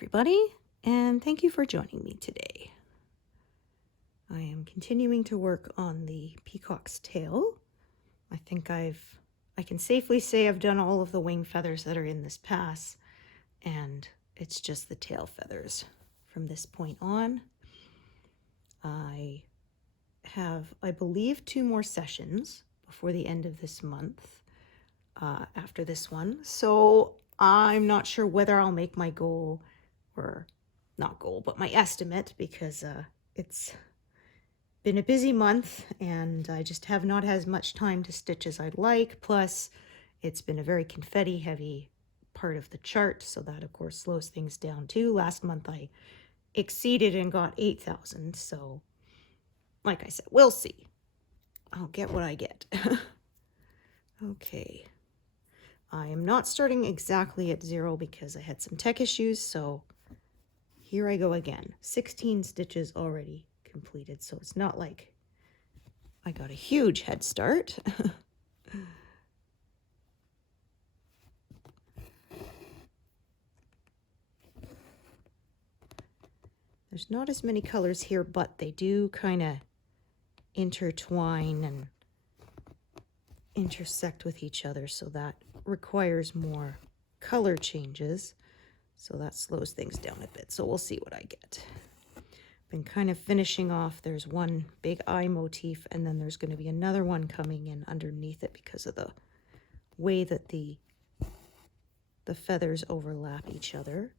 everybody, and thank you for joining me today. I am continuing to work on the peacock's tail. I think I can safely say I've done all of the wing feathers that are in this pass, and it's just the tail feathers from this point on. I have, I believe, 2 more sessions before the end of this month after this one, so I'm not sure whether I'll make my goal, or not goal, but my estimate, because it's been a busy month and I just have not had as much time to stitch as I'd like. Plus, it's been a very confetti heavy part of the chart, so that of course slows things down too. Last month I exceeded and got 8,000, so like I said, we'll see. I'll get what I get. Okay. I am not starting exactly at 0 because I had some tech issues, so here I go again. 16 stitches already completed, so it's not like I got a huge head start. There's not as many colors here, but they do kind of intertwine and intersect with each other, so that requires more color changes, so that slows things down a bit. So we'll see what I get. Been kind of finishing off. There's one big eye motif, and then there's going to be another one coming in underneath it because of the way that the feathers overlap each other,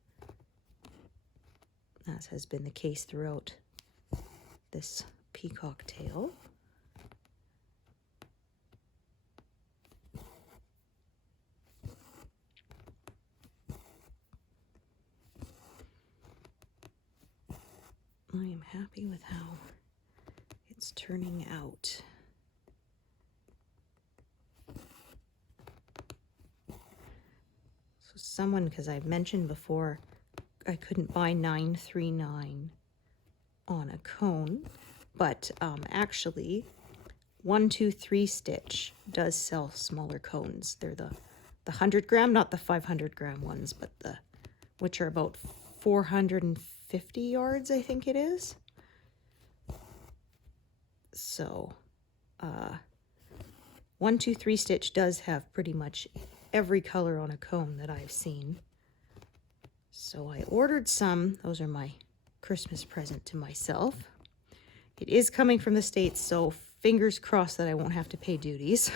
as has been the case throughout this peacock tail. I am happy with how it's turning out. So someone, because I've mentioned before, I couldn't buy 939 on a cone, but actually 123 Stitch does sell smaller cones. They're the 100 gram, not the 500 gram ones, but which are about 450 yards, I think it is. So 123 Stitch does have pretty much every color on a cone that I've seen. So I ordered some. Those are my Christmas present to myself. It is coming from the States, so fingers crossed that I won't have to pay duties.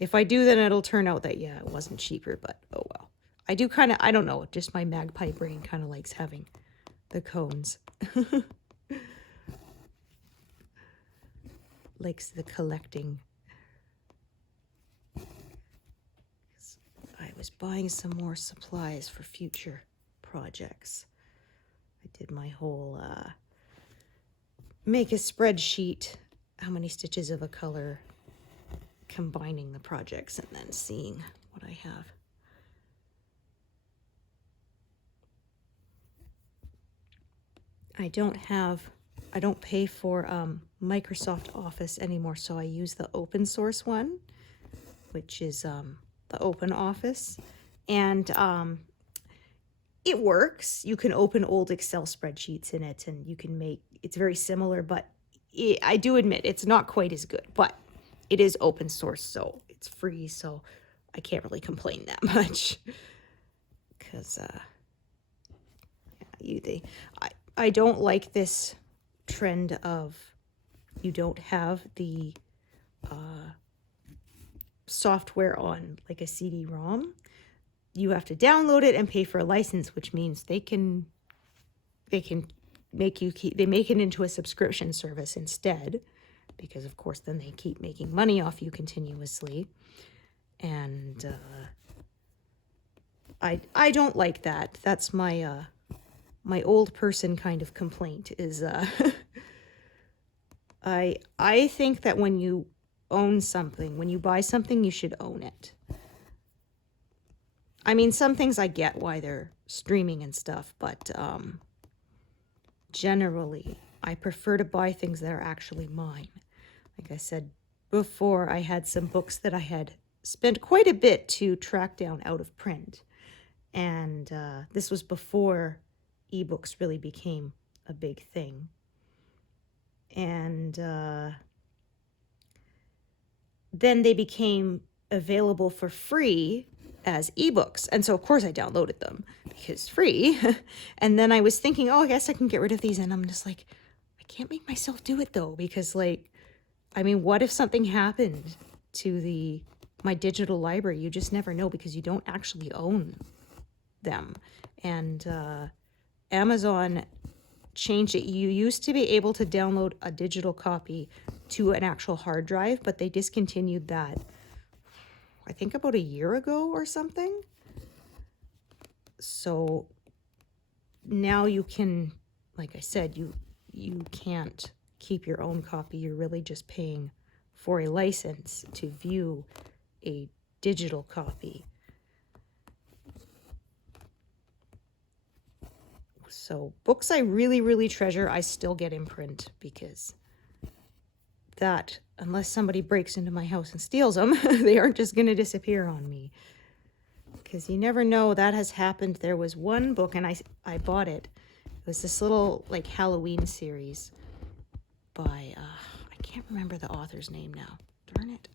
If I do, then it'll turn out that, yeah, it wasn't cheaper, but oh well. I do kind of, I don't know, just my magpie brain kind of likes having the cones. Likes the collecting. I was buying some more supplies for future projects. I did my whole make a spreadsheet, how many stitches of a color, combining the projects, and then seeing what I have. I don't pay for Microsoft Office anymore, so I use the open source one, which is the Open Office, and it works. You can open old Excel spreadsheets in it, and you can make, it's very similar, but I do admit it's not quite as good, but it is open source, so it's free, so I can't really complain that much. Because I don't like this trend of you don't have the software on like a CD-ROM. You have to download it and pay for a license, which means they make it into a subscription service instead, because of course then they keep making money off you continuously. And I don't like that. That's my my old person kind of complaint is I think that when you own something, when you buy something, you should own it. I mean, some things I get why they're streaming and stuff, but generally I prefer to buy things that are actually mine. Like I said before, I had some books that I had spent quite a bit to track down out of print, And this was before ebooks really became a big thing. And then they became available for free as ebooks. And so, of course, I downloaded them because free. And then I was thinking, oh, I guess I can get rid of these. And I'm just like, I can't make myself do it, though, because, like, I mean, what if something happened to my digital library? You just never know because you don't actually own them. And Amazon changed it. You used to be able to download a digital copy to an actual hard drive, but they discontinued that, I think, about a year ago or something. So now you can, like I said, you can't keep your own copy. You're really just paying for a license to view a digital copy. So books I really, really treasure, I still get in print, because that, unless somebody breaks into my house and steals them, they aren't just going to disappear on me. Because you never know. That has happened. There was one book, and I bought it. It was this little, like, Halloween series by, I can't remember the author's name now. Darn it.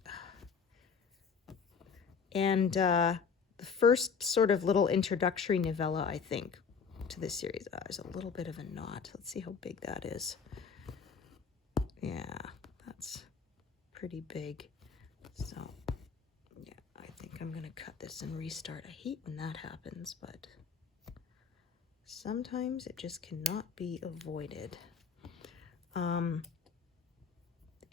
And the first sort of little introductory novella, I think, to this series. There's a little bit of a knot. Let's see how big that is. Yeah, that's pretty big. So, yeah, I think I'm going to cut this and restart. I hate when that happens, but sometimes it just cannot be avoided.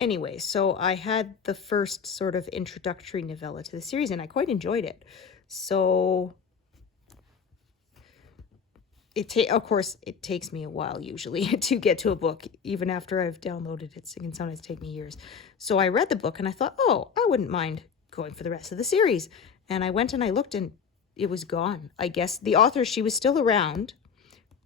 Anyway, so I had the first sort of introductory novella to the series, and I quite enjoyed it. So of course, it takes me a while usually to get to a book, even after I've downloaded it. It can sometimes take me years. So I read the book and I thought, oh, I wouldn't mind going for the rest of the series. And I went and I looked and it was gone. I guess the author, she was still around,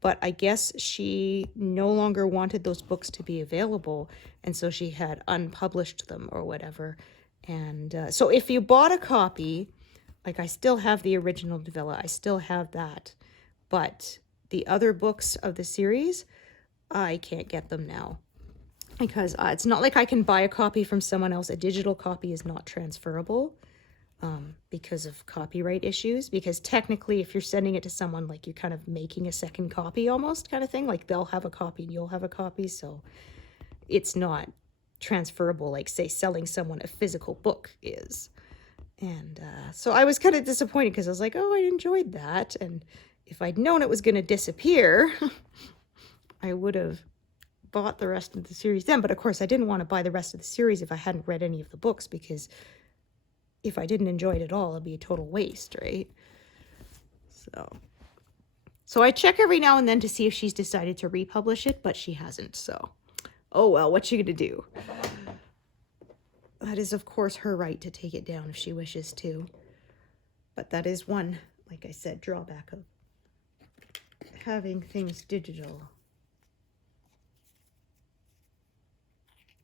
but I guess she no longer wanted those books to be available. And so she had unpublished them or whatever. And so if you bought a copy, like, I still have the original novella, I still have that. But the other books of the series, I can't get them now. Because it's not like I can buy a copy from someone else. A digital copy is not transferable because of copyright issues. Because technically, if you're sending it to someone, like, you're kind of making a second copy almost, kind of thing. Like, they'll have a copy and you'll have a copy. So it's not transferable, like, say, selling someone a physical book is. And so I was kind of disappointed because I was like, oh, I enjoyed that. And if I'd known it was going to disappear, I would have bought the rest of the series then. But of course, I didn't want to buy the rest of the series if I hadn't read any of the books, because if I didn't enjoy it at all, it'd be a total waste, right? So I check every now and then to see if she's decided to republish it, but she hasn't. So, oh well, what's she going to do? That is, of course, her right to take it down if she wishes to. But that is one, like I said, drawback of having things digital.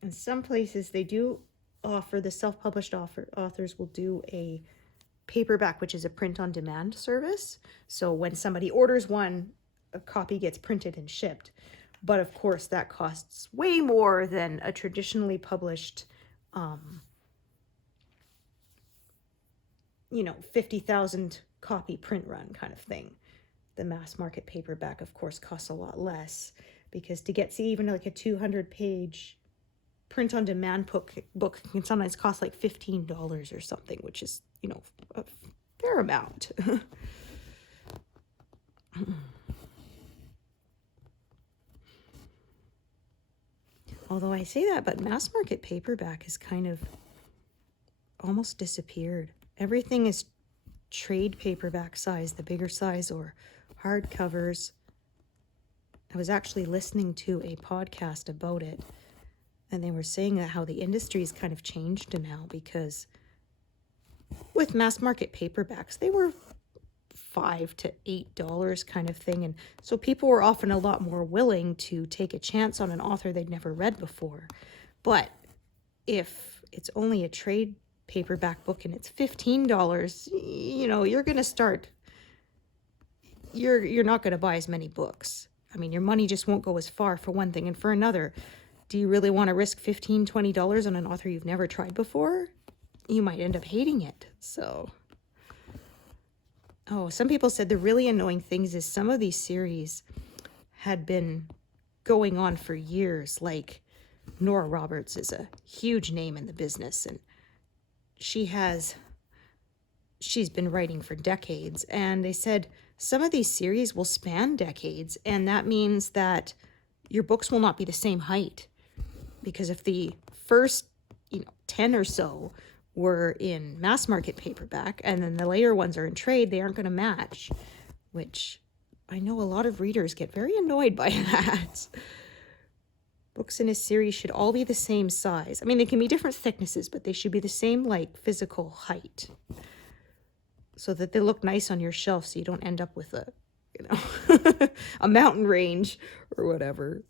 In some places, they do offer, the self-published authors will do a paperback, which is a print-on-demand service. So when somebody orders one, a copy gets printed and shipped. But of course, that costs way more than a traditionally published 50,000 copy print run kind of thing. The mass market paperback, of course, costs a lot less, because to get, see, even like a 200-page print-on-demand book can sometimes cost like $15 or something, which is, a fair amount. Although I say that, but mass market paperback has kind of almost disappeared. Everything is trade paperback size, the bigger size, or hardcovers. I was actually listening to a podcast about it, and they were saying that how the industry has kind of changed now, because with mass market paperbacks, they were $5 to $8 kind of thing, and so people were often a lot more willing to take a chance on an author they'd never read before. But if it's only a trade paperback book and it's $15, you're going to start you're not going to buy as many books. I mean, your money just won't go as far for one thing. And for another, do you really want to risk $15, $20 on an author you've never tried before? You might end up hating it. So, oh, some people said the really annoying things is some of these series had been going on for years. Like Nora Roberts is a huge name in the business, and she's been writing for decades. And they said some of these series will span decades, and that means that your books will not be the same height. Because if the first, 10 or so were in mass market paperback, and then the later ones are in trade, they aren't going to match, which I know a lot of readers get very annoyed by that. Books in a series should all be the same size. I mean, they can be different thicknesses, but they should be the same, physical height, so that they look nice on your shelf, so you don't end up with a, a mountain range or whatever.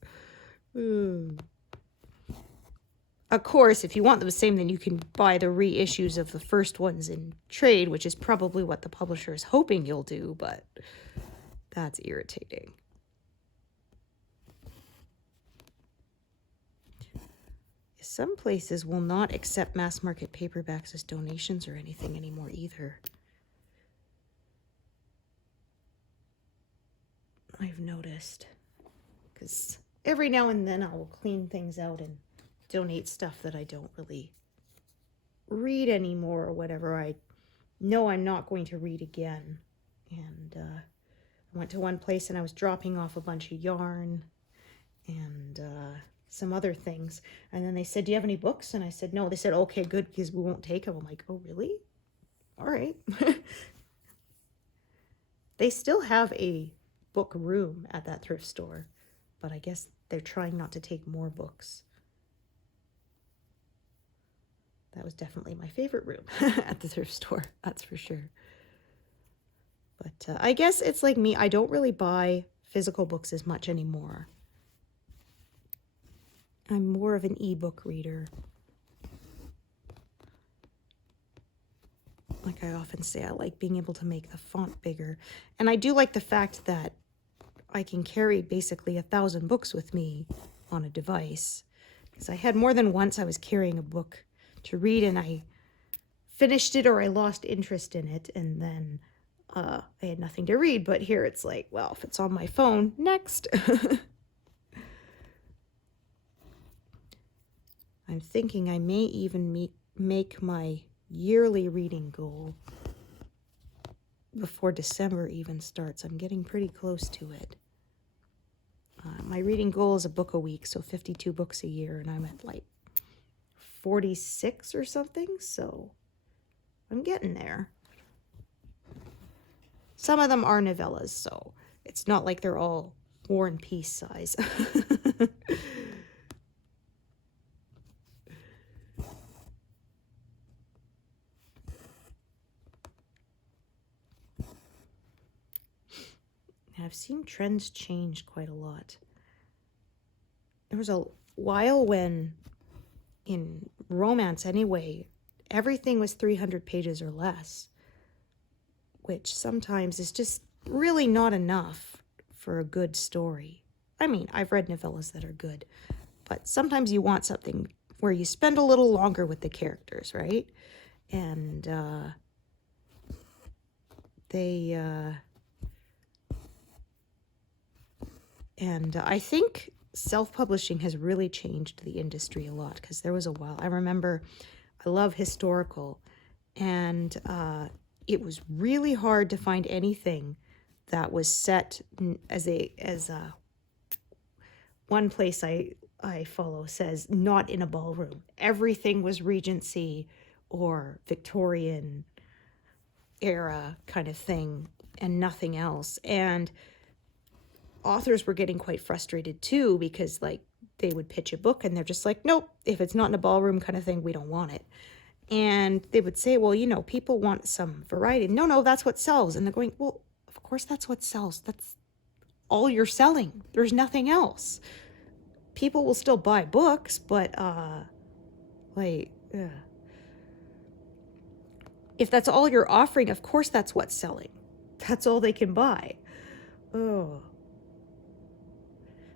Of course, if you want them the same, then you can buy the reissues of the first ones in trade, which is probably what the publisher is hoping you'll do, but that's irritating. Some places will not accept mass market paperbacks as donations or anything anymore either. I've noticed, because every now and then I will clean things out and donate stuff that I don't really read anymore, or whatever I know I'm not going to read again. And I went to one place and I was dropping off a bunch of yarn and some other things, and then they said, do you have any books? And I said no. They said, okay, good, because we won't take them. I'm like, oh really? All right. They still have a book room at that thrift store, but I guess they're trying not to take more books. That was definitely my favorite room at the thrift store, that's for sure. But I guess it's like me, I don't really buy physical books as much anymore. I'm more of an ebook reader. Like I often say, I like being able to make the font bigger. And I do like the fact that I can carry basically 1,000 books with me on a device. Because I had more than once I was carrying a book to read and I finished it or I lost interest in it, and then I had nothing to read. But here it's like, well, if it's on my phone, next. I'm thinking I may even make my yearly reading goal before December even starts. I'm getting pretty close to it. My reading goal is a book a week, so 52 books a year, and I'm at 46 or something, so I'm getting there. Some of them are novellas, so it's not like they're all War and Peace size. I've seen trends change quite a lot. There was a while when, in romance anyway, everything was 300 pages or less, which sometimes is just really not enough for a good story. I mean, I've read novellas that are good, but sometimes you want something where you spend a little longer with the characters, right? And I think self-publishing has really changed the industry a lot, because there was a while, I remember, I love historical, and it was really hard to find anything that was set as one place I follow says, not in a ballroom. Everything was Regency or Victorian era kind of thing and nothing else. And authors were getting quite frustrated too, because they would pitch a book and they're just like, nope, if it's not in a ballroom kind of thing, we don't want it. And they would say, well, people want some variety. No, that's what sells. And they're going, well, of course that's what sells. That's all you're selling. There's nothing else. People will still buy books, but if that's all you're offering, of course that's what's selling. That's all they can buy. Oh.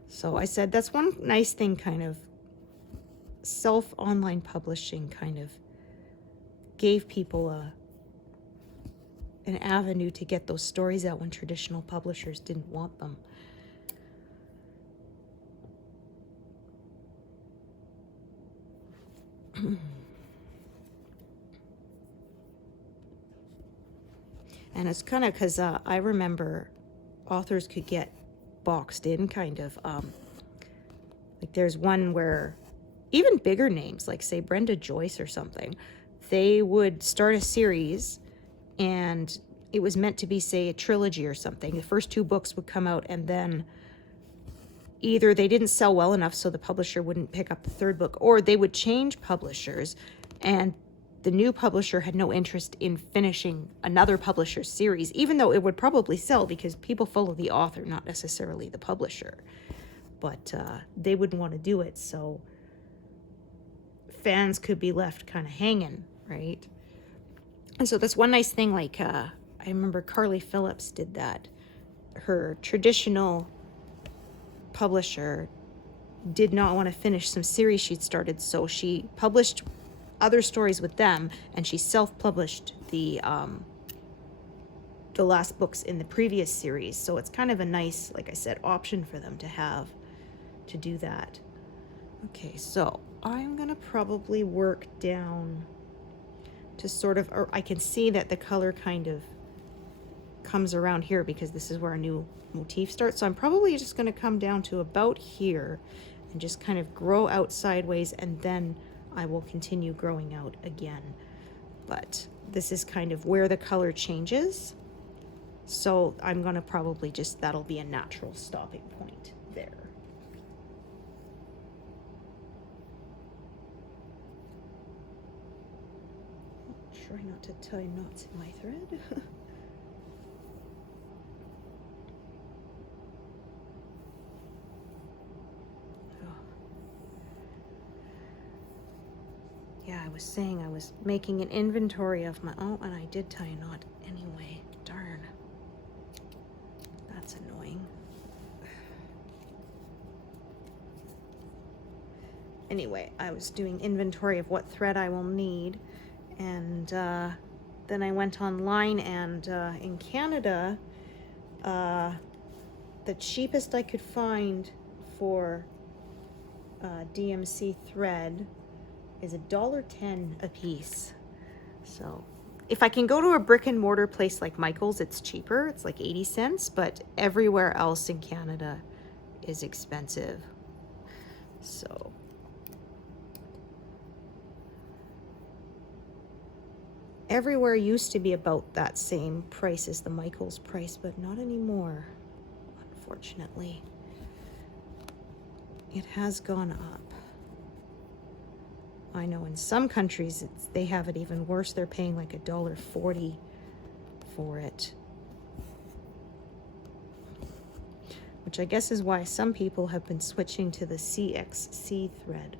So I said that's one nice thing, kind of online publishing kind of gave people an avenue to get those stories out when traditional publishers didn't want them. And it's kind of because I remember authors could get boxed in, kind of. Like there's one where even bigger names, like say Brenda Joyce or something, they would start a series and it was meant to be, say, a trilogy or something. The first 2 books would come out, and then either they didn't sell well enough so the publisher wouldn't pick up the 3rd book, or they would change publishers and the new publisher had no interest in finishing another publisher's series, even though it would probably sell because people follow the author, not necessarily the publisher. But they wouldn't want to do it, so fans could be left kind of hanging, right? And so that's one nice thing, like I remember Carly Phillips did that. Her traditional publisher did not want to finish some series she'd started, so she published other stories with them, and she self-published the last books in the previous series. So it's kind of a nice, like I said, option for them to have to do that. Okay, so I'm gonna probably work down to sort of, or I can see that the color kind of comes around here because this is where a new motif starts. So I'm probably just gonna come down to about here and just kind of grow out sideways, and then I will continue growing out again. But this is kind of where the color changes. So I'm gonna probably just, that'll be a natural stopping point there. Try not to tie knots in my thread. Yeah, I was saying I was making an inventory of my, oh, and I did tie a knot anyway. Darn. That's annoying. Anyway, I was doing inventory of what thread I will need, and then I went online, and in Canada, the cheapest I could find for DMC thread is $1.10 a piece. So if I can go to a brick and mortar place like Michael's, it's cheaper. It's like 80 cents, but everywhere else in Canada is expensive. So everywhere used to be about that same price as the Michael's price, but not anymore, unfortunately. It has gone up. I know in some countries they have it even worse. They're paying like $1.40 for it, which I guess is why some people have been switching to the CXC thread,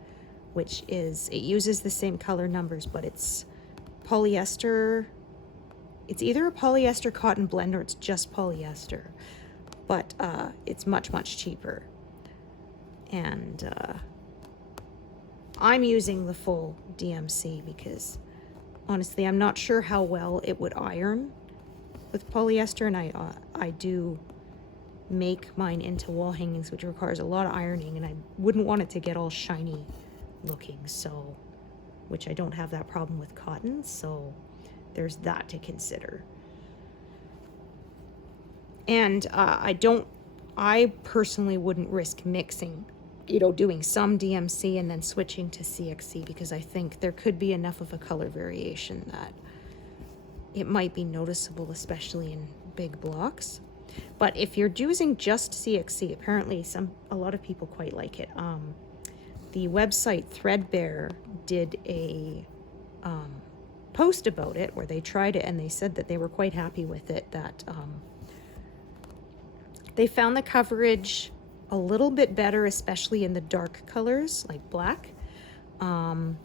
which is, it uses the same color numbers, but it's polyester. It's either a polyester cotton blend or it's just polyester, but it's much, much cheaper. And I'm using the full DMC because honestly I'm not sure how well it would iron with polyester, and I do make mine into wall hangings, which requires a lot of ironing, and I wouldn't want it to get all shiny looking, so, which I don't have that problem with cotton, so there's that to consider. And I personally wouldn't risk mixing, you know, doing some DMC and then switching to CXC, because I think there could be enough of a color variation that it might be noticeable, especially in big blocks. But if you're using just CXC, apparently a lot of people quite like it. The website Threadbare did a post about it where they tried it, and they said that they were quite happy with it, that they found the coverage a little bit better, especially in the dark colors like black, and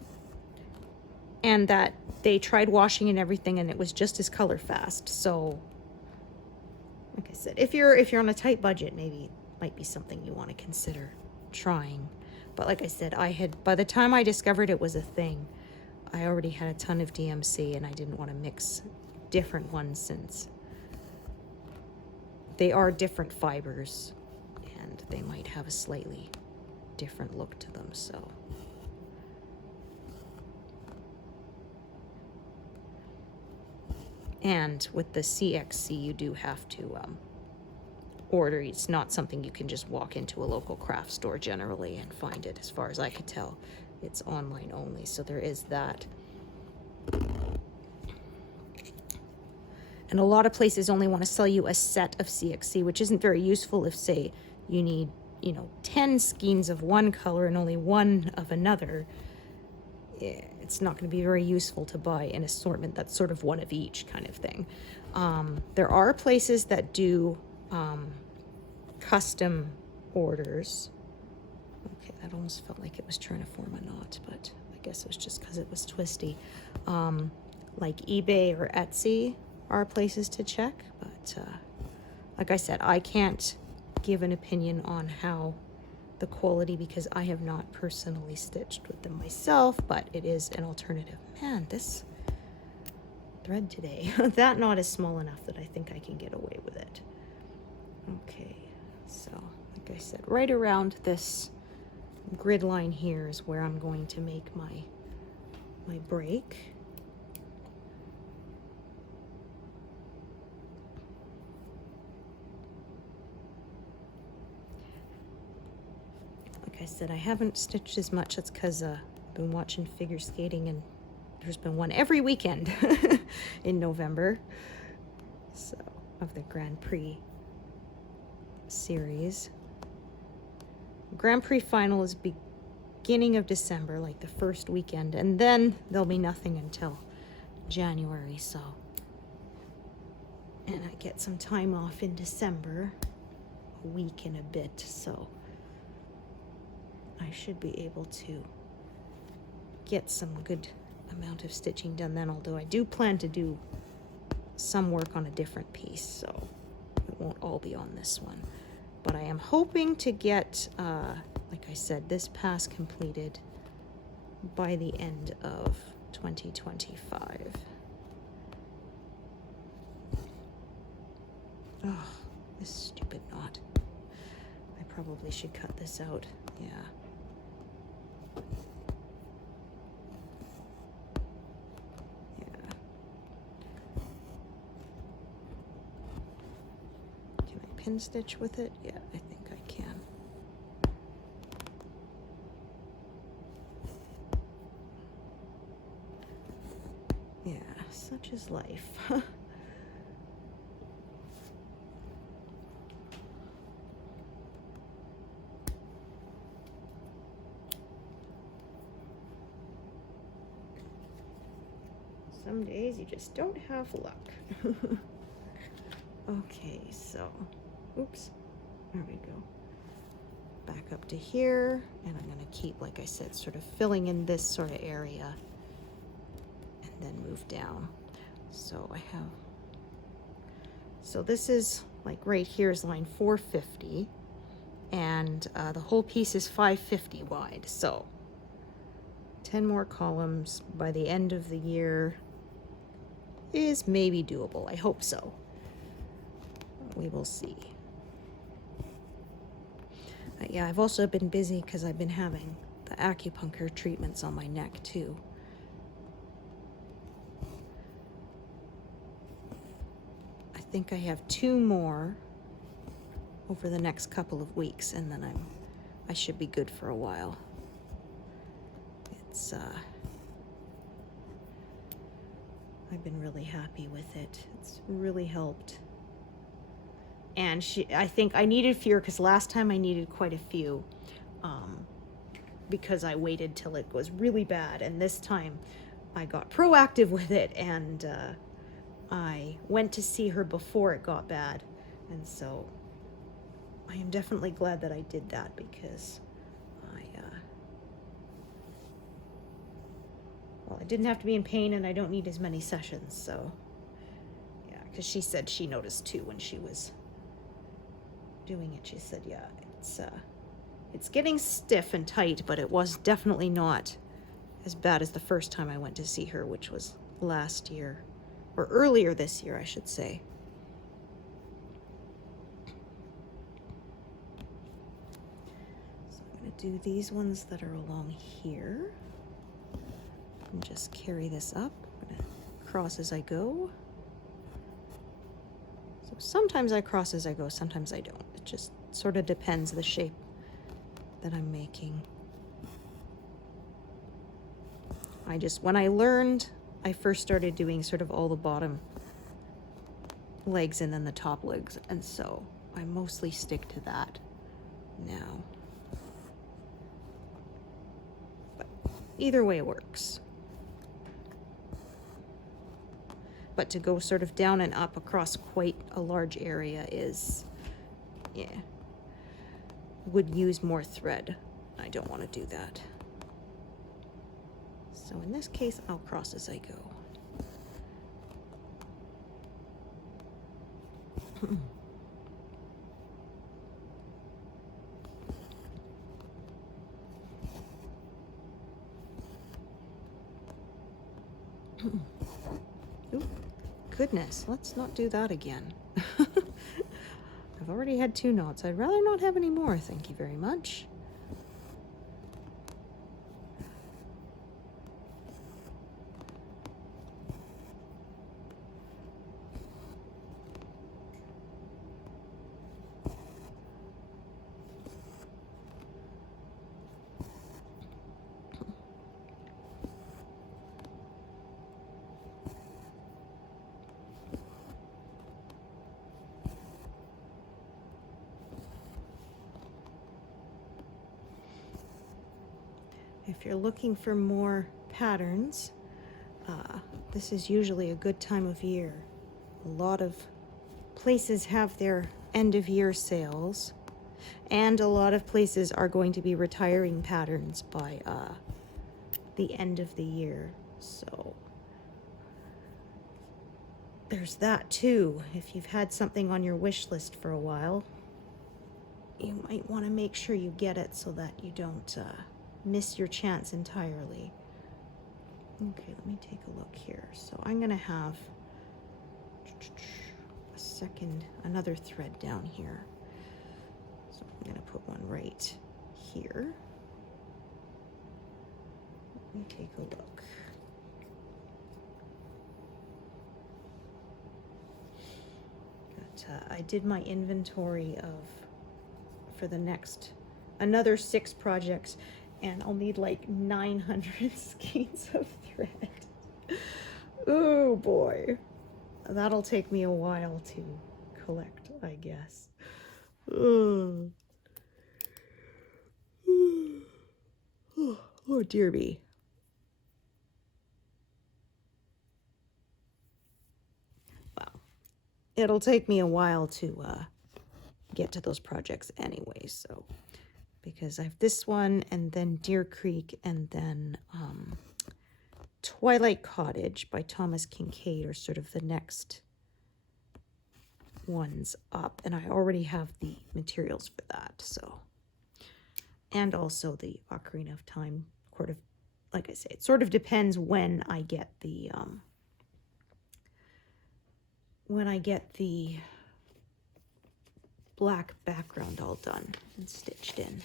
that they tried washing and everything and it was just as color fast. So like I said, if you're on a tight budget, maybe it might be something you want to consider trying. But like I said, by the time I discovered it was a thing, I already had a ton of DMC, and I didn't want to mix different ones since they are different fibers and they might have a slightly different look to them. So and with the CXC, you do have to order. It's not something you can just walk into a local craft store generally and find it. As far as I could tell, it's online only, so there is that. And a lot of places only want to sell you a set of CXC, which isn't very useful if, say, you need, 10 skeins of one color and only one of another. It's not going to be very useful to buy an assortment that's sort of one of each kind of thing. There are places that do custom orders. Okay, that almost felt like it was trying to form a knot, but I guess it was just because it was twisty. Like eBay or Etsy are places to check, but like I said, I can't give an opinion on how the quality, because I have not personally stitched with them myself, but it is an alternative. Man, this thread today, that knot is small enough that I think I can get away with it. Okay, so like I said, right around this grid line here is where I'm going to make my break. Like I said, I haven't stitched as much. That's because I've been watching figure skating, and there's been one every weekend in November, so, of the Grand Prix series. Grand Prix final is beginning of December, like the first weekend, and then there'll be nothing until January, so. And I get some time off in December, a week and a bit, so I should be able to get some good amount of stitching done then, although I do plan to do some work on a different piece, so it won't all be on this one. But I am hoping to get, like I said, this pass completed by the end of 2025. Oh, this stupid knot. I probably should cut this out. Yeah. Pin stitch with it? Yeah, I think I can. Yeah, such is life. Some days you just don't have luck. Okay, so oops, there we go. Back up to here, and I'm going to keep, like I said, sort of filling in this sort of area, and then move down. So so this is, like right here is line 450, and the whole piece is 550 wide, so 10 more columns by the end of the year is maybe doable. I hope so. We will see. Yeah, I've also been busy because I've been having the acupuncture treatments on my neck too. I think I have 2 more over the next couple of weeks, and then I should be good for a while. It's I've been really happy with it. It's really helped. And I think I needed fewer, because last time I needed quite a few, because I waited till it was really bad. And this time I got proactive with it, and I went to see her before it got bad. And so I am definitely glad that I did that, because well, I didn't have to be in pain, and I don't need as many sessions. So yeah, because she said she noticed too when she was doing it, she said, yeah, it's getting stiff and tight, but it was definitely not as bad as the first time I went to see her, which was last year, or earlier this year, I should say. So I'm going to do these ones that are along here and just carry this up. I'm going to cross as I go. So sometimes I cross as I go, sometimes I don't. It just sort of depends the shape that I'm making. When I learned, I first started doing sort of all the bottom legs and then the top legs, and so I mostly stick to that now. But either way works. But to go sort of down and up across quite a large area is, yeah, would use more thread. I don't want to do that. So in this case, I'll cross as I go. Ooh, goodness, let's not do that again. I've already had 2 knots. I'd rather not have any more, thank you very much. If you're looking for more patterns, this is usually a good time of year. A lot of places have their end of year sales, and a lot of places are going to be retiring patterns by the end of the year. So there's that too. If you've had something on your wish list for a while, you might want to make sure you get it so that you don't miss your chance entirely. Okay, let me take a look here. So I'm gonna have another thread down here. So I'm gonna put one right here. Let me take a look. I did my inventory for the next, another 6 projects, and I'll need like 900 skeins of thread. Oh boy. That'll take me a while to collect, I guess. Oh, oh dear me. Well, it'll take me a while to get to those projects anyway, so because I have this one and then Deer Creek and then Twilight Cottage by Thomas Kincaid are sort of the next ones up, and I already have the materials for that, so. And also the Ocarina of Time, like I say, it sort of depends when I get the black background all done and stitched in.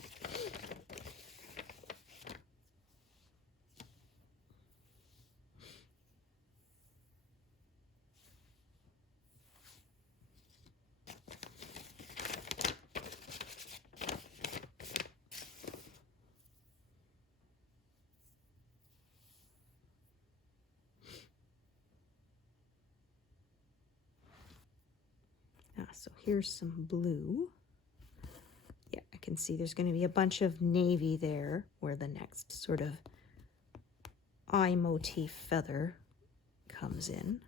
So here's some blue. Yeah, I can see there's going to be a bunch of navy there where the next sort of eye motif feather comes in.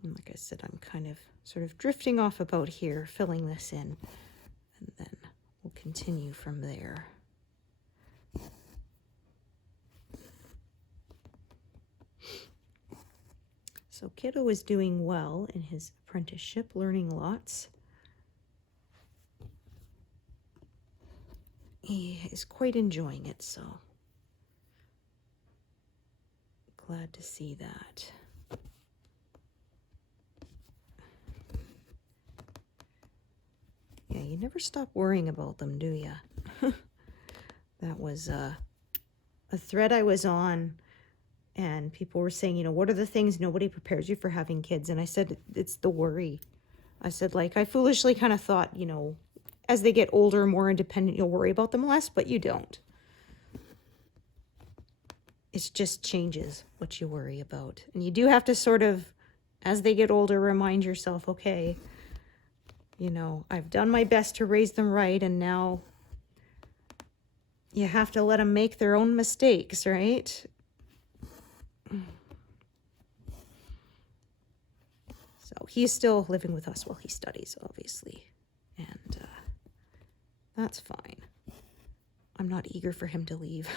And like I said, I'm kind of sort of drifting off about here, filling this in, and then we'll continue from there. So kiddo is doing well in his apprenticeship, learning lots. He is quite enjoying it, so glad to see that. Yeah, you never stop worrying about them, do you? That was a thread I was on, and people were saying, you know, what are the things nobody prepares you for having kids? And I said, it's the worry. I said, like, I foolishly kind of thought, you know, as they get older, more independent, you'll worry about them less, but you don't. It just changes what you worry about. And you do have to sort of, as they get older, remind yourself, okay, you know, I've done my best to raise them right, and now you have to let them make their own mistakes, right? So he's still living with us while he studies, obviously. And that's fine. I'm not eager for him to leave.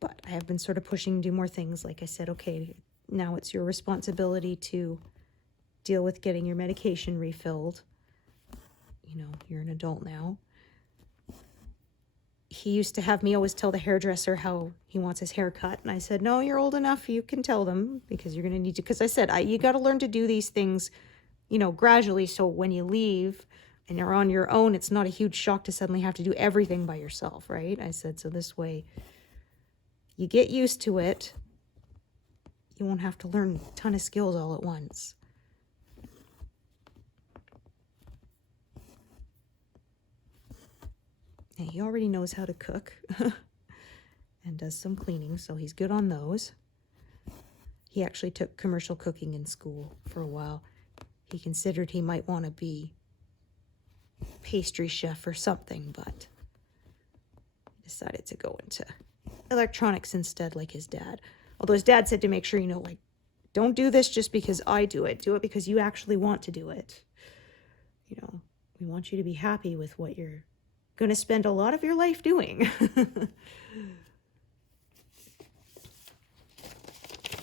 But I have been sort of pushing to do more things. Like I said, okay, now it's your responsibility to deal with getting your medication refilled. You know, you're an adult now. He used to have me always tell the hairdresser how he wants his hair cut. And I said, no, you're old enough. You can tell them, because you're going to need to. Because I said, you got to learn to do these things, you know, gradually. So when you leave and you're on your own, it's not a huge shock to suddenly have to do everything by yourself, right? I said, so this way you get used to it. You won't have to learn a ton of skills all at once. And he already knows how to cook and does some cleaning, so he's good on those. He actually took commercial cooking in school for a while. He considered he might want to be pastry chef or something, but decided to go into electronics instead, like his dad. Although his dad said to make sure, you know, like, don't do this just because I do it. Do it because you actually want to do it. You know, we want you to be happy with what you're going to spend a lot of your life doing.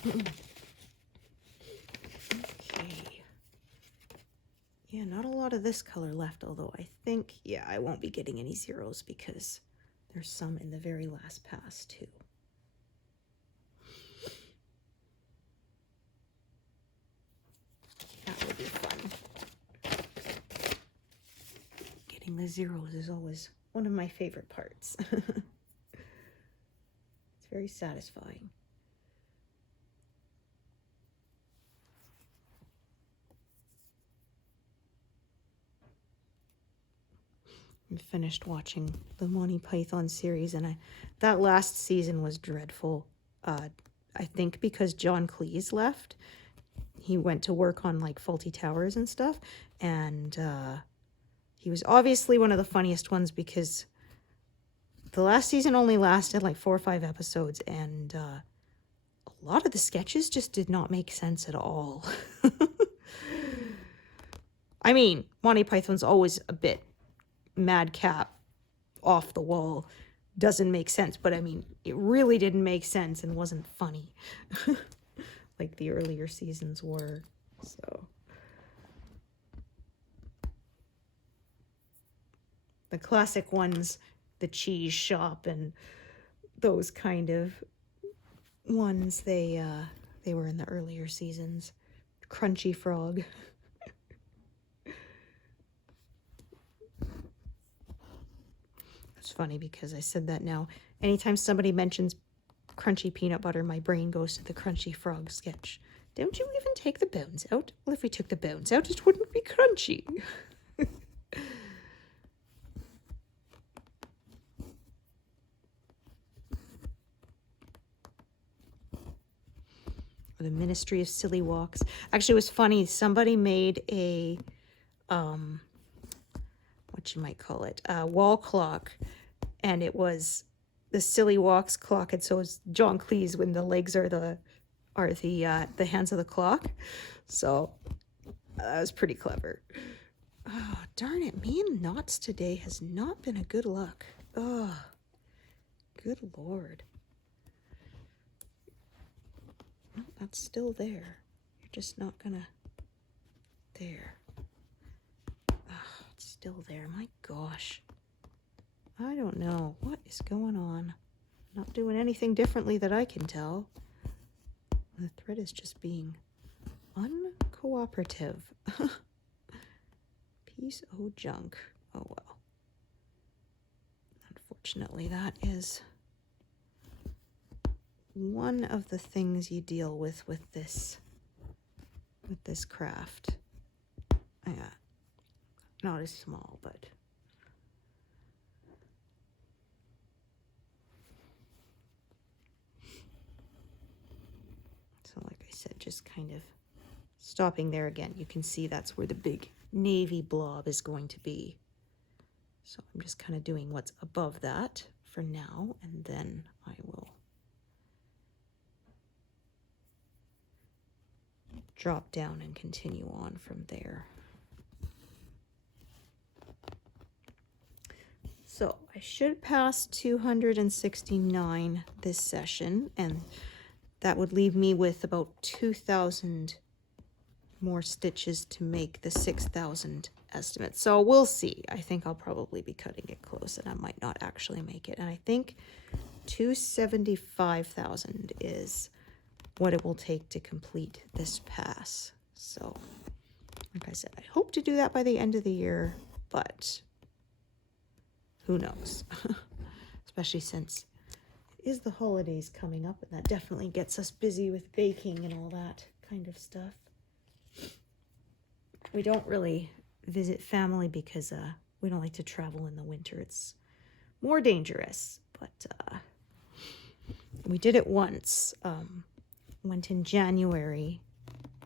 Okay. Yeah, not a lot of this color left, although I think, yeah, I won't be getting any zeros because there's some in the very last pass too. That will be fun. Getting the zeros is always one of my favorite parts. It's very satisfying. I finished watching the Monty Python series, and that last season was dreadful. I think because John Cleese left, he went to work on like Faulty Towers and stuff, and he was obviously one of the funniest ones because the last season only lasted like 4 or 5 episodes, and a lot of the sketches just did not make sense at all. I mean, Monty Python's always a bit madcap, off the wall, doesn't make sense, but I mean, it really didn't make sense and wasn't funny like the earlier seasons were. So the classic ones, the cheese shop and those kind of ones, they were in the earlier seasons. Crunchy Frog. It's funny because I said that now. Anytime somebody mentions crunchy peanut butter, my brain goes to the Crunchy Frog sketch. Don't you even take the bones out? Well, if we took the bones out, it wouldn't be crunchy. Or the Ministry of Silly Walks. Actually, it was funny. Somebody made a, what you might call it, a wall clock, and it was the Silly Walks clock, and so it's John Cleese when the legs are the hands of the clock. So that was pretty clever. Oh, darn it, me and knots today has not been a good look. Oh, Good Lord. No, that's still there. You're just not gonna... There. Oh, it's still there. My gosh. I don't know. What is going on? Not doing anything differently that I can tell. The thread is just being uncooperative. Piece of junk. Oh well. Unfortunately, that is one of the things you deal with this craft. Yeah, not as small, but so like I said, just kind of stopping there again. You can see that's where the big navy blob is going to be. So I'm just kind of doing what's above that for now, and then I will drop down and continue on from there. So I should pass 269 this session, and that would leave me with about 2,000 more stitches to make the 6,000 estimate. So we'll see. I think I'll probably be cutting it close, and I might not actually make it. And I think 275,000 is what it will take to complete this pass. So like I said, I hope to do that by the end of the year, but who knows? Especially since it is the holidays coming up, and that definitely gets us busy with baking and all that kind of stuff. We don't really visit family because we don't like to travel in the winter. It's more dangerous, but we did it once. Went in January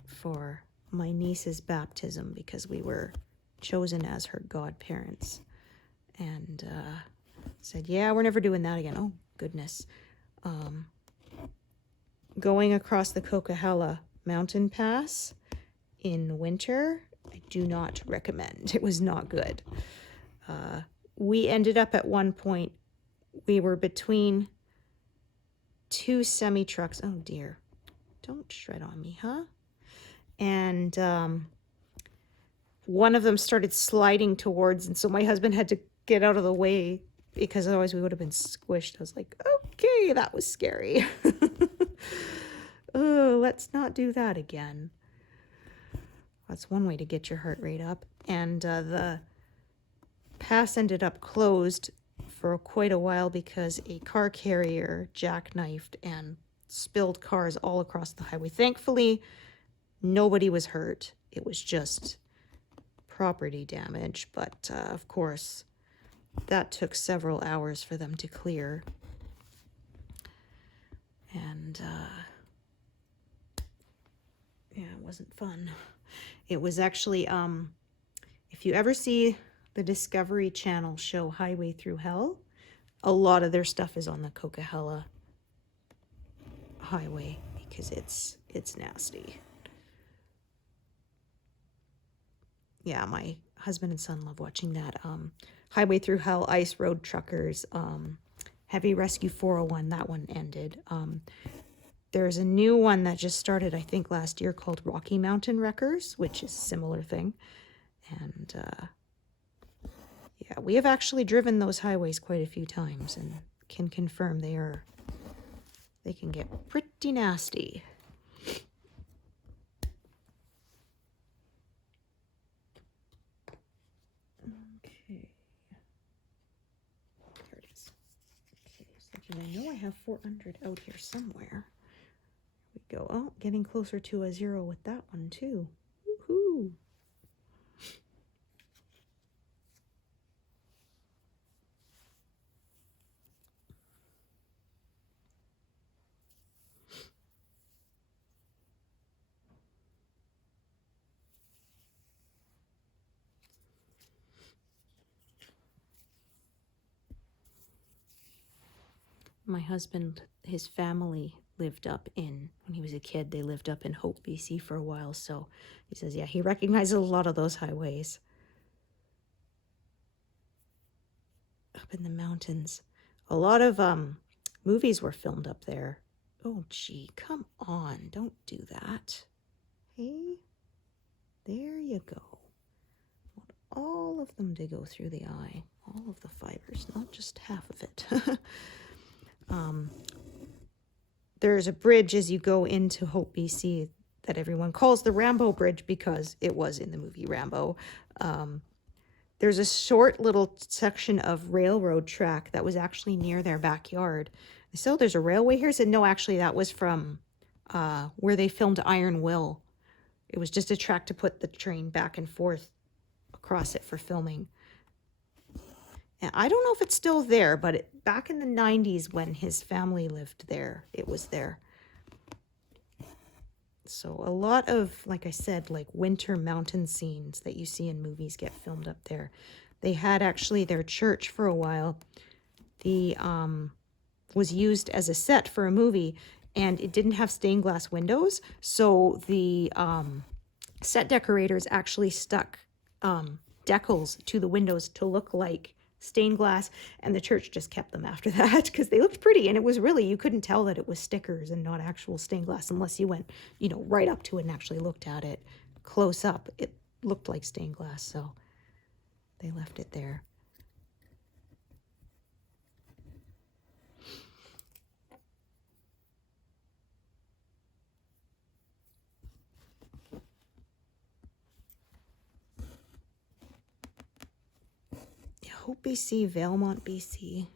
for my niece's baptism because we were chosen as her godparents, and said, yeah, we're never doing that again. Oh goodness. Going across the Coquihalla mountain pass in winter, I do not recommend. It was not good. We ended up at one point, we were between two semi-trucks. Oh dear. Don't shred on me, huh? And one of them started sliding towards, and so my husband had to get out of the way because otherwise we would have been squished. I was like, okay, that was scary. Oh, let's not do that again. That's one way to get your heart rate up. And the pass ended up closed for quite a while because a car carrier jackknifed and spilled cars all across the highway. Thankfully, nobody was hurt. It was just property damage. But of course, that took several hours for them to clear. And yeah, it wasn't fun. It was actually, if you ever see the Discovery Channel show Highway Through Hell, a lot of their stuff is on the Coquihalla highway because it's nasty. Yeah, my husband and son love watching that. Highway Through Hell, Ice Road Truckers, Heavy Rescue 401, that one ended. There's a new one that just started, I think, last year called Rocky Mountain Wreckers, which is a similar thing. And yeah, we have actually driven those highways quite a few times and can confirm they can get pretty nasty. Okay. There it is. Okay, so I know I have 400 out here somewhere. We go. Oh, getting closer to a 0 with that one too. Woohoo! My husband, his family lived up in, when he was a kid, they lived up in Hope, BC for a while. So he says, yeah, he recognizes a lot of those highways. Up in the mountains. A lot of movies were filmed up there. Oh, gee, come on. Don't do that. Hey, there you go. Want all of them to go through the eye. All of the fibers, not just half of it. There's a bridge as you go into Hope, BC that everyone calls the Rambo Bridge because it was in the movie Rambo. There's a short little section of railroad track that was actually near their backyard. So there's a railway here. I said, no, actually, that was from where they filmed Iron Will. It was just a track to put the train back and forth across it for filming. And I don't know if it's still there, but back in the 90s when his family lived there, it was there. So a lot of, like I said, like winter mountain scenes that you see in movies get filmed up there. They had actually their church for a while. The was used as a set for a movie, and it didn't have stained glass windows. So the set decorators actually stuck decals to the windows to look like stained glass, and the church just kept them after that because they looked pretty. And it was really, you couldn't tell that it was stickers and not actual stained glass unless you went, you know, right up to it and actually looked at it close up. It looked like stained glass, so they left it there. Hope, BC, Valemount, BC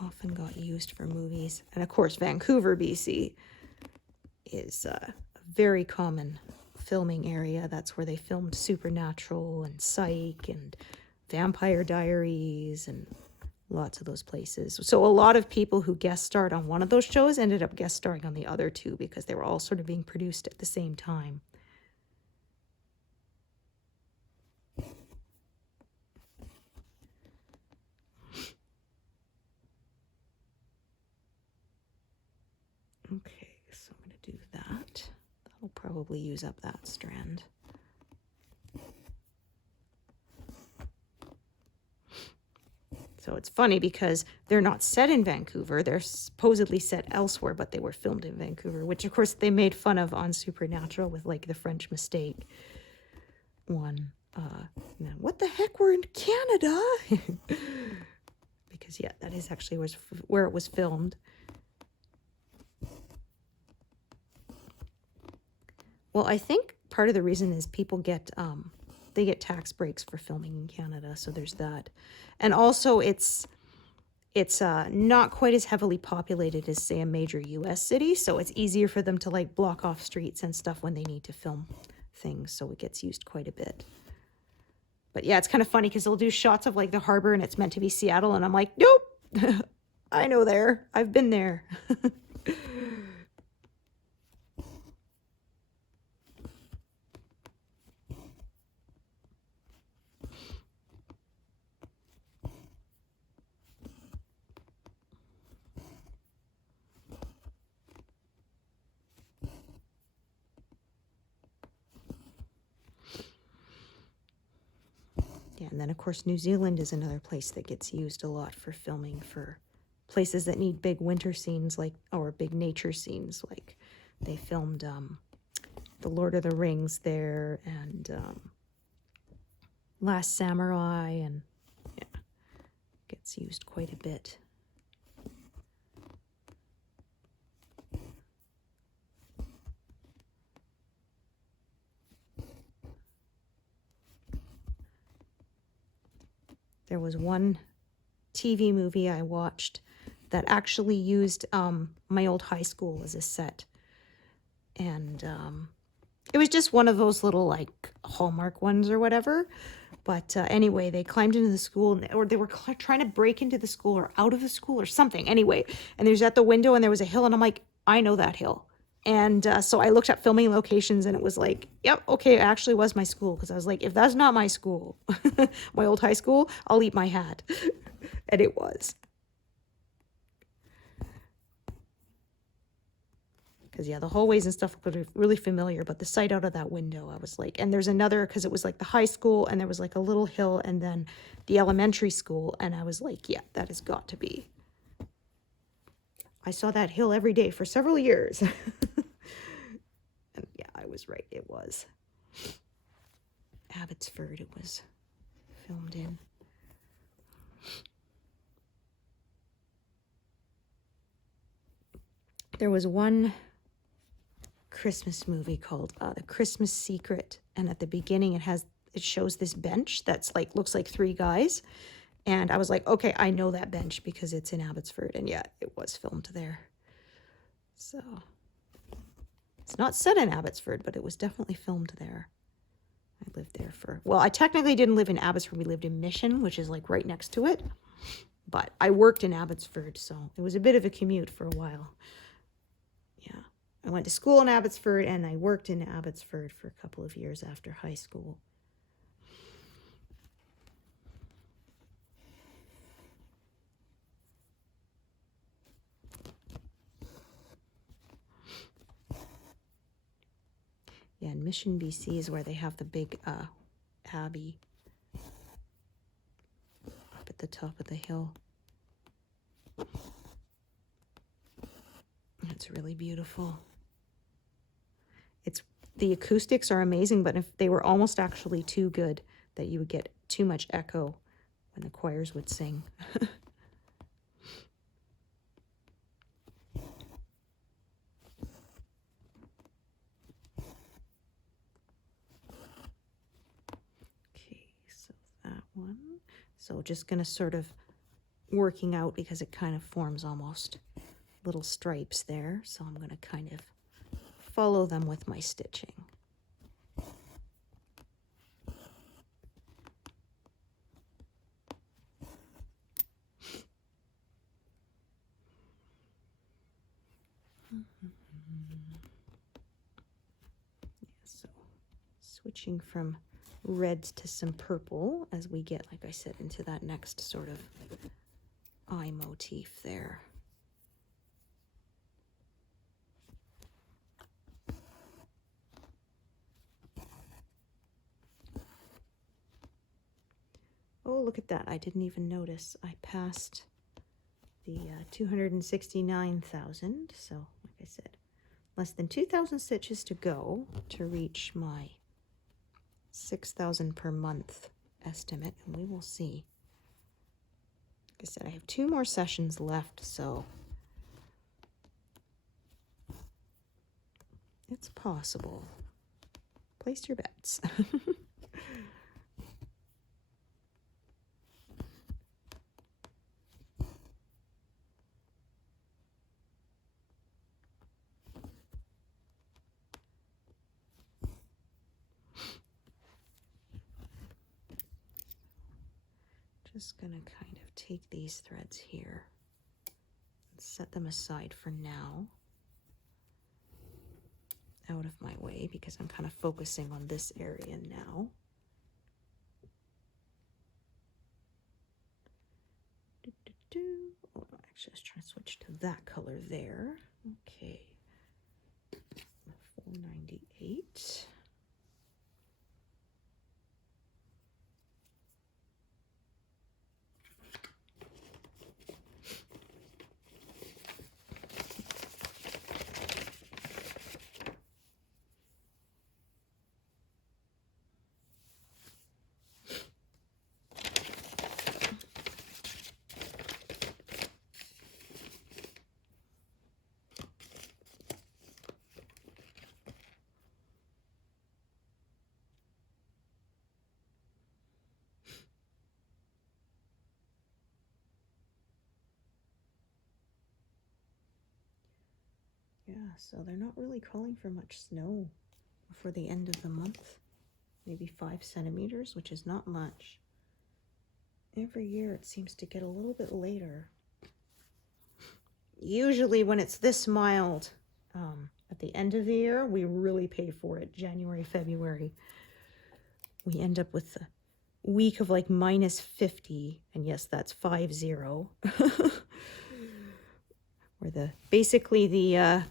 often got used for movies. And of course, Vancouver, BC is a very common filming area. That's where they filmed Supernatural and Psych and Vampire Diaries and lots of those places. So a lot of people who guest starred on one of those shows ended up guest starring on the other two because they were all sort of being produced at the same time. Okay, so I'm going to do that. That'll probably use up that strand. So it's funny because they're not set in Vancouver. They're supposedly set elsewhere, but they were filmed in Vancouver, which of course they made fun of on Supernatural with like the French mistake one. What the heck? We're in Canada. Because yeah, that is actually where it was filmed. Well, I think part of the reason is people get they get tax breaks for filming in Canada, so there's that. And also it's not quite as heavily populated as, say, a major US city, so it's easier for them to like block off streets and stuff when they need to film things, so it gets used quite a bit. But yeah, it's kind of funny because they'll do shots of like the harbor and it's meant to be Seattle, and I'm like, nope, I know there, I've been there. Yeah, and then of course New Zealand is another place that gets used a lot for filming for places that need big winter scenes, like, or big nature scenes. Like they filmed The Lord of the Rings there, and Last Samurai, and yeah, gets used quite a bit. There was one TV movie I watched that actually used my old high school as a set. And it was just one of those little like Hallmark ones or whatever. But anyway, they climbed into the school, or they were trying to break into the school or out of the school or something. Anyway, and there's at the window and there was a hill, and I'm like, I know that hill. And so I looked up filming locations, and it was like, yep, okay, it actually was my school. Because I was like, if that's not my school, my old high school, I'll eat my hat. And it was. Because, yeah, the hallways and stuff were really familiar. But the sight out of that window, I was like, and there's another, because it was like the high school, and there was like a little hill, and then the elementary school. And I was like, yeah, that has got to be I saw that hill every day for several years. And yeah, I was right. It was Abbotsford. It was filmed in. There was one Christmas movie called The Christmas Secret, and at the beginning it shows this bench that's like looks like three guys, and I was like, okay, I know that bench because it's in Abbotsford, and yeah, it was filmed there. So it's not set in Abbotsford, but it was definitely filmed there. I lived there well, I technically didn't live in Abbotsford. We lived in Mission, which is like right next to it, but I worked in Abbotsford, so it was a bit of a commute for a while. Yeah, I went to school in Abbotsford, and I worked in Abbotsford for a couple of years after high school. Yeah, in Mission, BC is where they have the big abbey up at the top of the hill. It's really beautiful. The acoustics are amazing, but if they were almost actually too good, that you would get too much echo when the choirs would sing. Okay, so that one. So just gonna sort of working out because it kind of forms almost little stripes there. So I'm gonna kind of follow them with my stitching. So switching from reds to some purple as we get, like I said, into that next sort of eye motif there. Oh, look at that. I didn't even notice. I passed the 269,000. So, like I said, less than 2,000 stitches to go to reach my 6,000 per month estimate. And we will see. Like I said, I have 2 more sessions left, so it's possible. Place your bets. Just gonna kind of take these threads here and set them aside for now, out of my way, because I'm kind of focusing on this area now. Oh, actually, let's try to switch to that color there. Okay, 498. Yeah, so they're not really calling for much snow for the end of the month. Maybe 5 centimeters, which is not much. Every year it seems to get a little bit later. Usually when it's this mild, at the end of the year, we really pay for it. January, February. We end up with a week of like minus 50, and yes, that's 50. Where basically the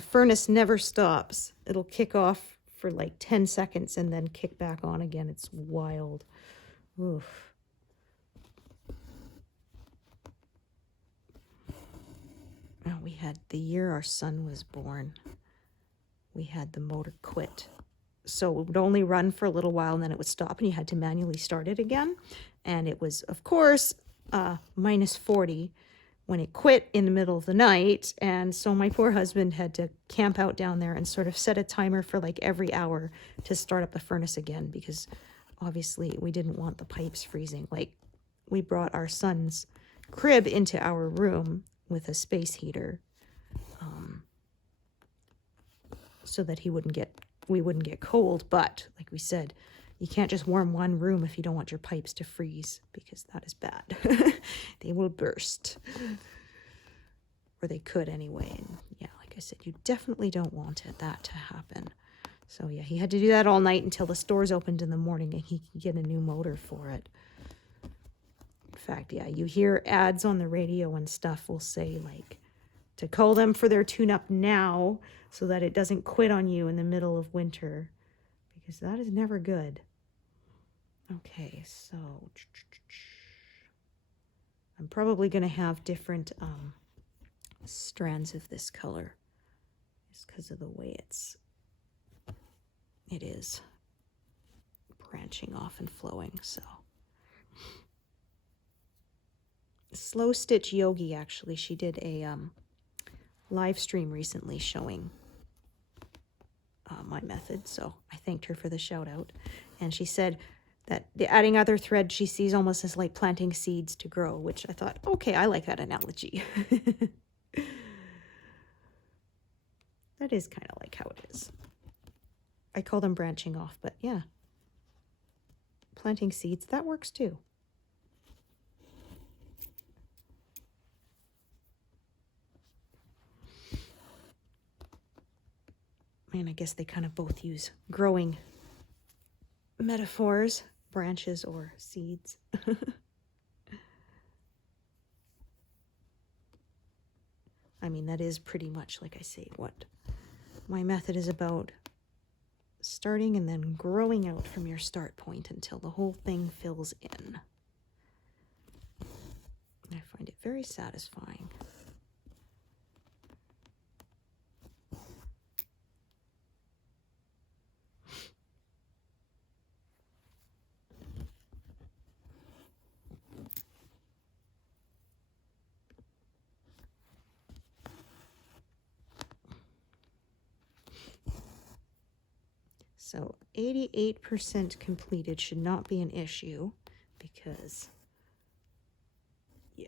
furnace never stops. It'll kick off for like 10 seconds and then kick back on again. It's wild. Oof. Oh we had the year our son was born, we had the motor quit. So it would only run for a little while and then it would stop and you had to manually start it again. And it was, of course, minus 40 when it quit in the middle of the night. And so my poor husband had to camp out down there and sort of set a timer for like every hour to start up the furnace again, because obviously we didn't want the pipes freezing. Like, we brought our son's crib into our room with a space heater, so that we wouldn't get cold. But like we said, you can't just warm one room if you don't want your pipes to freeze, because that is bad. They will burst. Or they could anyway. And yeah, like I said, you definitely don't want that to happen. So yeah, he had to do that all night until the stores opened in the morning and he could get a new motor for it. In fact, yeah, you hear ads on the radio and stuff will say, like, to call them for their tune-up now so that it doesn't quit on you in the middle of winter, because that is never good. Okay, so I'm probably going to have different strands of this color just because of the way it is branching off and flowing. So Slow Stitch Yogi, actually, she did a live stream recently showing my method, so I thanked her for the shout out. And she said that adding other thread she sees almost as like planting seeds to grow, which I thought, okay, I like that analogy. That is kind of like how it is. I call them branching off, but yeah, planting seeds, that works too. And I guess they kind of both use growing metaphors, branches or seeds. I mean, that is pretty much, like I say, what my method is about. Starting and then growing out from your start point until the whole thing fills in. I find it very satisfying. So 88% completed should not be an issue, because yeah,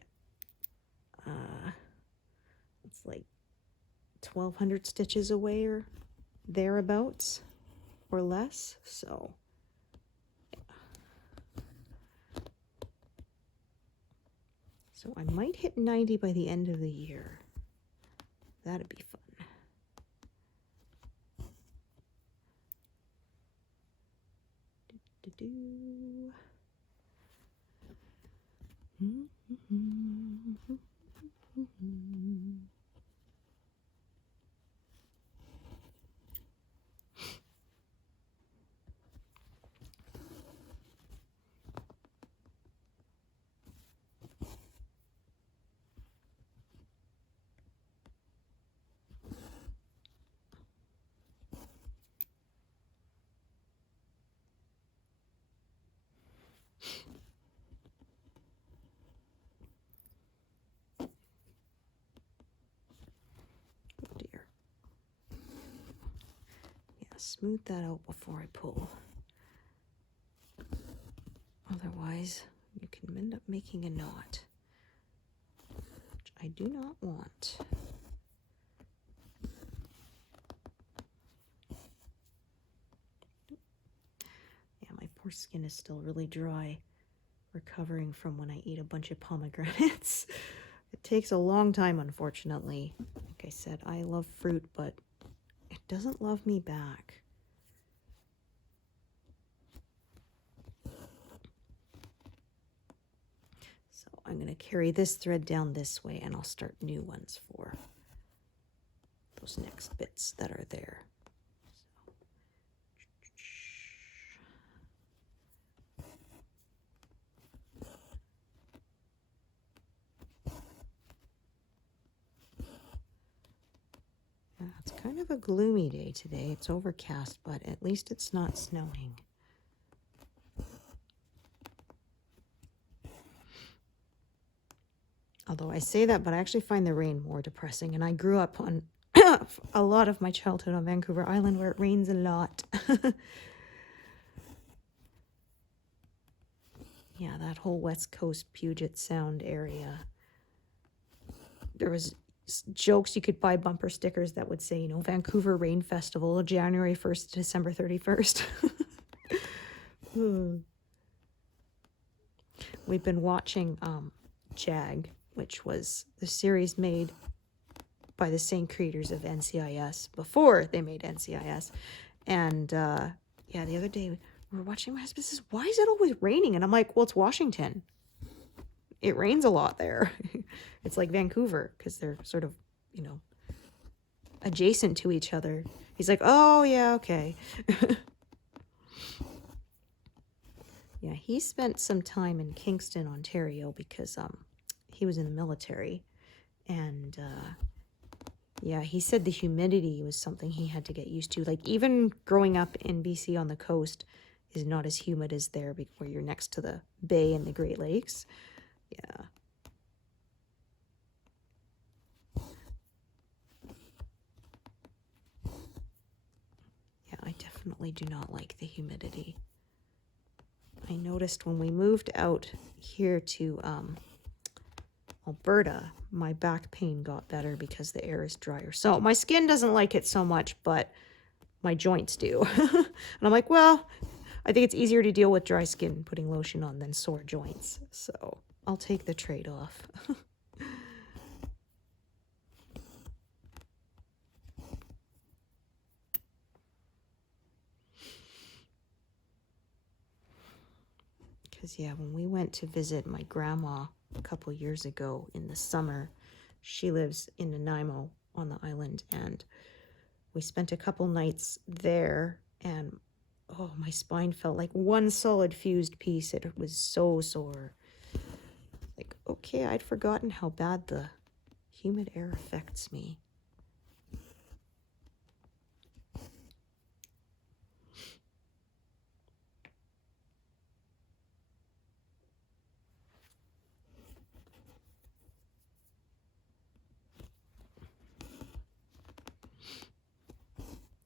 it's like 1,200 stitches away or thereabouts or less. So yeah. So I might hit 90 by the end of the year. That'd be fun. Smooth that out before I pull. Otherwise, you can end up making a knot, which I do not want. Yeah, my poor skin is still really dry, recovering from when I eat a bunch of pomegranates. It takes a long time, unfortunately. Like I said, I love fruit, but it doesn't love me back. So I'm going to carry this thread down this way and I'll start new ones for those next bits that are there. It's kind of a gloomy day today. It's overcast, but at least it's not snowing. Although I say that, but I actually find the rain more depressing. And I grew up on a lot of my childhood on Vancouver Island where it rains a lot. Yeah, that whole West Coast Puget Sound area. There was jokes you could buy bumper stickers that would say, you know, Vancouver Rain Festival, January 1st to December 31st. We've been watching JAG, which was the series made by the same creators of NCIS before they made NCIS. And yeah, the other day we were watching, my husband says, why is it always raining? And I'm like, well, it's Washington. It rains a lot there. It's like Vancouver because they're sort of, you know, adjacent to each other. He's like, oh, yeah, okay. Yeah, he spent some time in Kingston, Ontario because he was in the military. And yeah, he said the humidity was something he had to get used to. Like even growing up in BC on the coast is not as humid as there where you're next to the bay and the Great Lakes. Yeah. Yeah, I definitely do not like the humidity. I noticed when we moved out here to Alberta, my back pain got better because the air is drier. So my skin doesn't like it so much, but my joints do. And I'm like, well, I think it's easier to deal with dry skin putting lotion on than sore joints. So I'll take the trade-off. Because, yeah, when we went to visit my grandma a couple years ago in the summer, she lives in Nanaimo on the island, and we spent a couple nights there, and oh, my spine felt like one solid fused piece. It was so sore. Like, okay, I'd forgotten how bad the humid air affects me.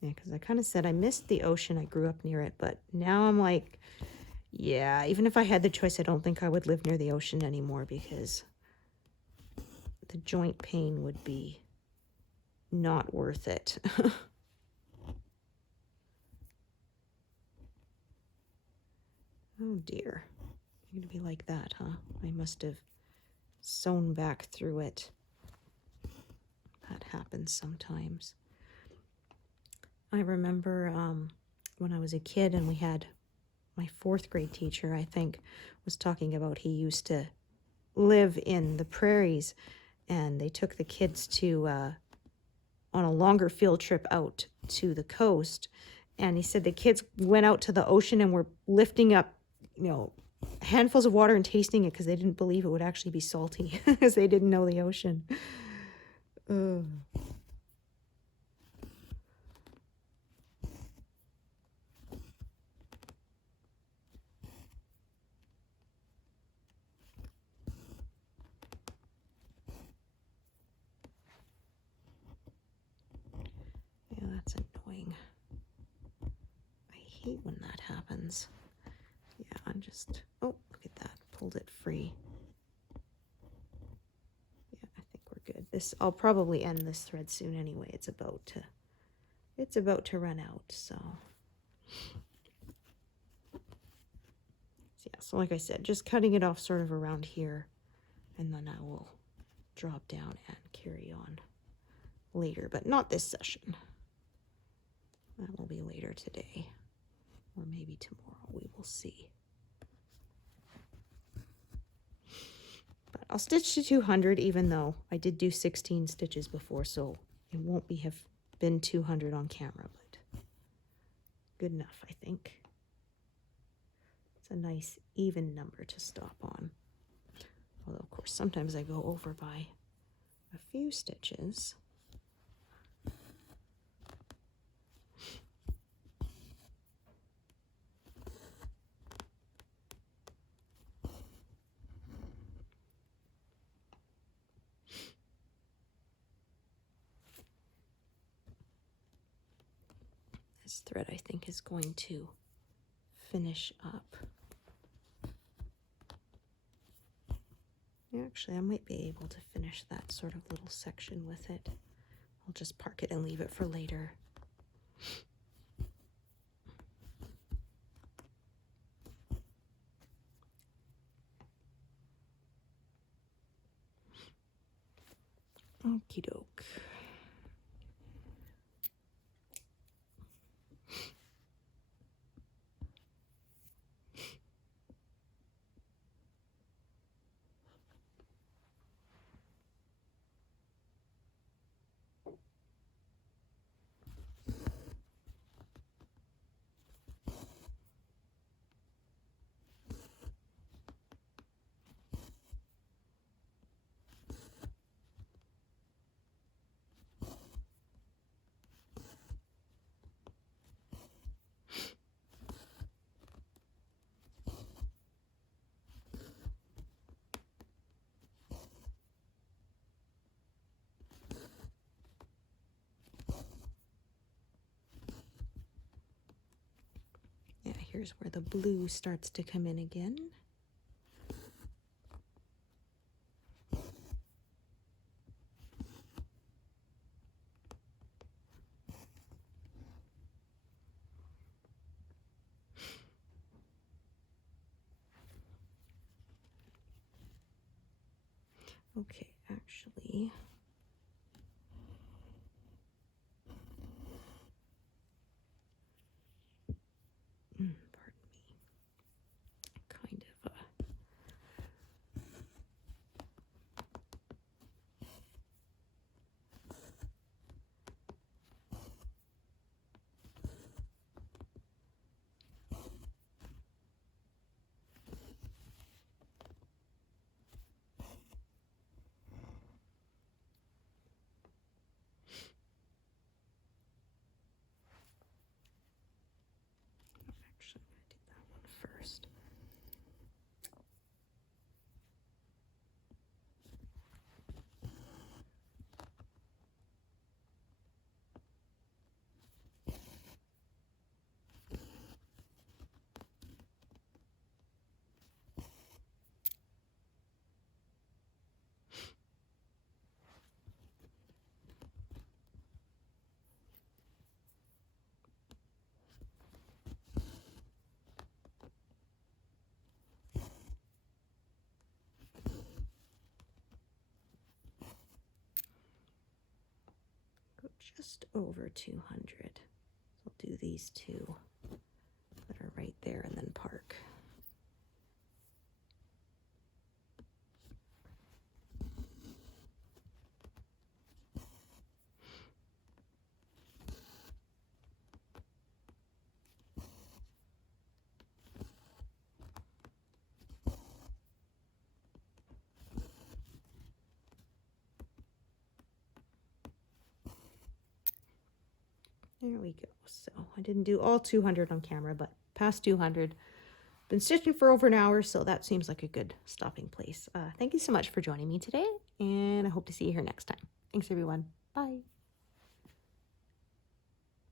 Yeah, because I kind of said I missed the ocean. I grew up near it, but now I'm like, yeah, even if I had the choice, I don't think I would live near the ocean anymore because the joint pain would be not worth it. Oh dear. You're gonna be like that, huh? I must have sewn back through it. That happens sometimes. I remember when I was a kid and we had my 4th grade teacher, I think, was talking about he used to live in the prairies and they took the kids to on a longer field trip out to the coast. And he said the kids went out to the ocean and were lifting up, you know, handfuls of water and tasting it because they didn't believe it would actually be salty because they didn't know the ocean. Ugh. Yeah, that's annoying. I hate when that happens. Yeah, I'm just, oh, look at that. Pulled it free. Yeah, I think we're good. I'll probably end this thread soon anyway. It's about to run out, so. Yeah, so like I said, just cutting it off sort of around here, and then I will drop down and carry on later, but not this session. That will be later today, or maybe tomorrow. We will see. But I'll stitch to 200, even though I did do 16 stitches before, so it won't have been 200 on camera, but good enough, I think. It's a nice even number to stop on. Although, of course, sometimes I go over by a few stitches. This thread, I think, is going to finish up. Actually, I might be able to finish that sort of little section with it. I'll just park it and leave it for later. Okie doke. Yeah, here's where the blue starts to come in again. Okay, actually, pardon me, kind of actually, I'm going to do that one first. Just over 200. I'll do these two that are right there and then park. There we go. So I didn't do all 200 on camera, but past 200. Been stitching for over an hour, so that seems like a good stopping place. Thank you so much for joining me today, and I hope to see you here next time. Thanks, everyone. Bye.